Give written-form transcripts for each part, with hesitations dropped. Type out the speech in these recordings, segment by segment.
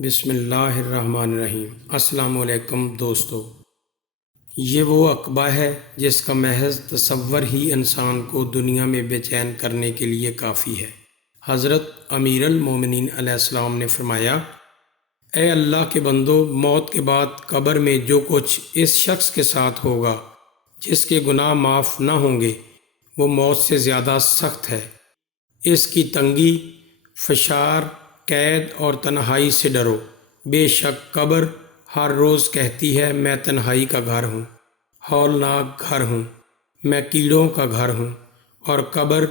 بسم اللہ الرحمن الرحیم۔ السلام علیکم دوستو، یہ وہ عقبہ ہے جس کا محض تصور ہی انسان کو دنیا میں بے چین کرنے کے لیے کافی ہے۔ حضرت امیر المومنین علیہ السلام نے فرمایا، اے اللہ کے بندو، موت کے بعد قبر میں جو کچھ اس شخص کے ساتھ ہوگا جس کے گناہ معاف نہ ہوں گے وہ موت سے زیادہ سخت ہے۔ اس کی تنگی، فشار، قید اور تنہائی سے ڈرو۔ بے شک قبر ہر روز کہتی ہے میں تنہائی کا گھر ہوں، ہولناک گھر ہوں، میں کیڑوں کا گھر ہوں، اور قبر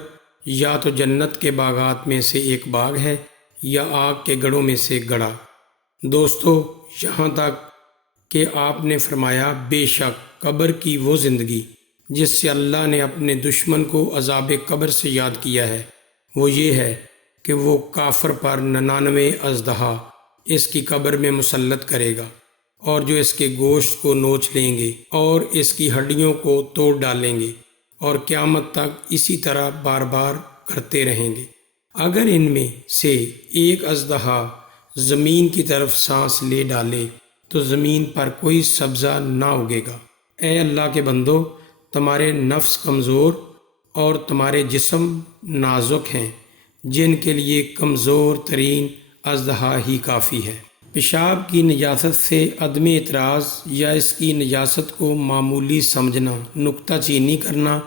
یا تو جنت کے باغات میں سے ایک باغ ہے یا آگ کے گڑھوں میں سے گڑھا۔ دوستو، یہاں تک کہ آپ نے فرمایا بے شک قبر کی وہ زندگی جس سے اللہ نے اپنے دشمن کو عذاب قبر سے یاد کیا ہے وہ یہ ہے کہ وہ کافر پر 99 اژدہا اس کی قبر میں مسلط کرے گا، اور جو اس کے گوشت کو نوچ لیں گے اور اس کی ہڈیوں کو توڑ ڈالیں گے اور قیامت تک اسی طرح بار بار کرتے رہیں گے۔ اگر ان میں سے ایک اژدہا زمین کی طرف سانس لے ڈالے تو زمین پر کوئی سبزہ نہ اگے گا۔ اے اللہ کے بندو، تمہارے نفس کمزور اور تمہارے جسم نازک ہیں، جن کے لیے کمزور ترین اژدہا ہی کافی ہے۔ پیشاب کی نجاست سے عدم اعتراض یا اس کی نجاست کو معمولی سمجھنا، نکتہ چینی کرنا،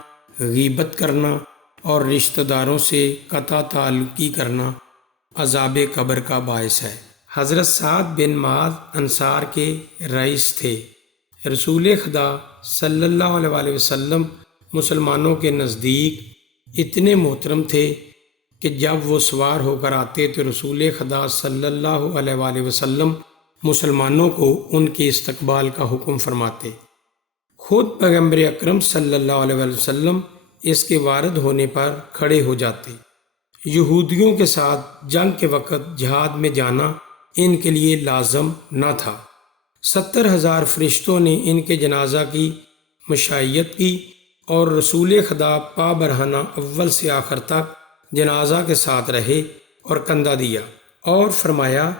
غیبت کرنا اور رشتہ داروں سے قطع تعلقی کرنا عذاب قبر کا باعث ہے۔ حضرت سعد بن معاذ انصار کے رئیس تھے۔ رسول خدا صلی اللہ علیہ وسلم مسلمانوں کے نزدیک اتنے محترم تھے کہ جب وہ سوار ہو کر آتے تو رسول خدا صلی اللہ علیہ وسلم مسلمانوں کو ان کے استقبال کا حکم فرماتے۔ خود پیغمبر اکرم صلی اللہ علیہ وسلم اس کے وارد ہونے پر کھڑے ہو جاتے۔ یہودیوں کے ساتھ جنگ کے وقت جہاد میں جانا ان کے لیے لازم نہ تھا۔ 70,000 فرشتوں نے ان کے جنازہ کی مشائیت کی اور رسول خدا پا برہنہ اول سے آخر تک جنازہ کے ساتھ رہے اور کندھا دیا اور فرمایا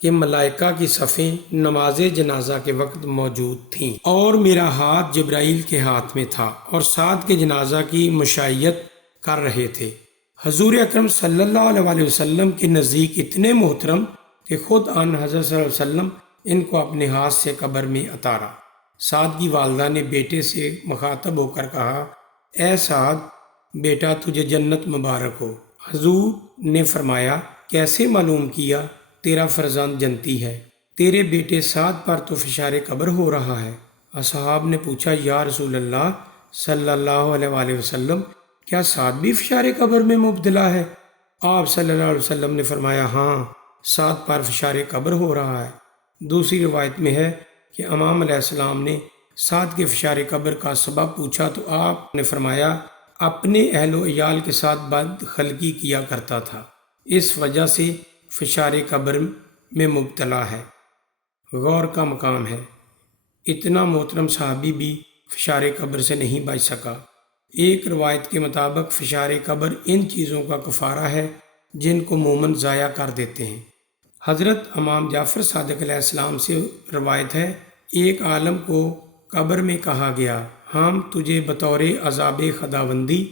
کہ ملائکہ کی صفیں نماز جنازہ کے وقت موجود تھیں اور میرا ہاتھ جبرائیل کے ہاتھ میں تھا اور ساتھ کے جنازہ کی مشائیت کر رہے تھے۔ حضور اکرم صلی اللہ علیہ وسلم کے نزدیک اتنے محترم کہ خود آن حضرت صلی اللہ علیہ وسلم ان کو اپنے ہاتھ سے قبر میں اتارا۔ سعد کی والدہ نے بیٹے سے مخاطب ہو کر کہا، اے سعد بیٹا، تجھے جنت مبارک ہو۔ حضور نے فرمایا، کیسے معلوم کیا تیرا فرزند جنتی ہے؟ تیرے بیٹے سعد پر تو فشار قبر ہو رہا ہے۔ اصحاب نے پوچھا، یا رسول اللہ صلی اللہ علیہ وسلم، کیا سعد بھی فشار قبر میں مبتلا ہے؟ آپ صلی اللہ علیہ وسلم نے فرمایا، ہاں، سعد پر فشار قبر ہو رہا ہے۔ دوسری روایت میں ہے کہ امام علیہ السلام نے سعد کے فشار قبر کا سبب پوچھا تو آپ نے فرمایا اپنے اہل و عیال کے ساتھ بد خلقی کیا کرتا تھا، اس وجہ سے فشار قبر میں مبتلا ہے۔ غور کا مقام ہے، اتنا محترم صحابی بھی فشار قبر سے نہیں بچ سکا۔ ایک روایت کے مطابق فشار قبر ان چیزوں کا کفارہ ہے جن کو مومن ضائع کر دیتے ہیں۔ حضرت امام جعفر صادق علیہ السلام سے روایت ہے، ایک عالم کو قبر میں کہا گیا، ہم تجھے بطور عذاب خداوندی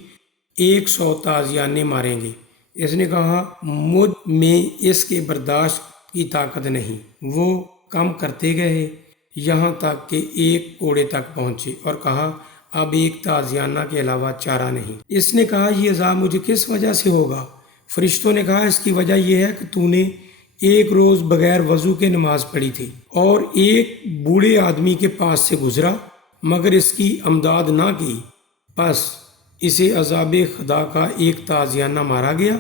100 تازیانے ماریں گے۔ اس نے کہا، مجھ میں اس کے برداشت کی طاقت نہیں۔ وہ کم کرتے گئے یہاں تک کہ ایک کوڑے تک پہنچے اور کہا، اب ایک تازیانہ کے علاوہ چارہ نہیں۔ اس نے کہا، یہ عذاب مجھے کس وجہ سے ہوگا؟ فرشتوں نے کہا، اس کی وجہ یہ ہے کہ تو نے ایک روز بغیر وضو کے نماز پڑھی تھی اور ایک بوڑھے آدمی کے پاس سے گزرا مگر اس کی امداد نہ کی، پس اسے عذاب خدا کا ایک تازیانہ مارا گیا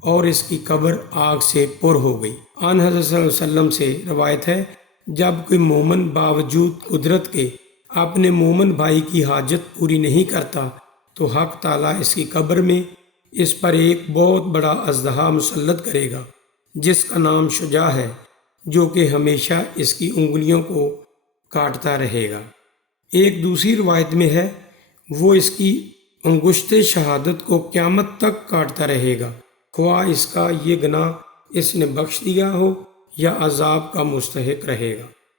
اور اس کی قبر آگ سے پر ہو گئی۔ آن حضرت صلی اللہ علیہ وسلم سے روایت ہے، جب کوئی مومن باوجود قدرت کے اپنے مومن بھائی کی حاجت پوری نہیں کرتا تو حق تعالیٰ اس کی قبر میں اس پر ایک بہت بڑا اژدہا مسلط کرے گا جس کا نام شجاع ہے، جو کہ ہمیشہ اس کی انگلیوں کو کاٹتا رہے گا۔ ایک دوسری روایت میں ہے، وہ اس کی انگشت شہادت کو قیامت تک کاٹتا رہے گا، خواہ اس کا یہ گناہ اس نے بخش دیا ہو یا عذاب کا مستحق رہے گا۔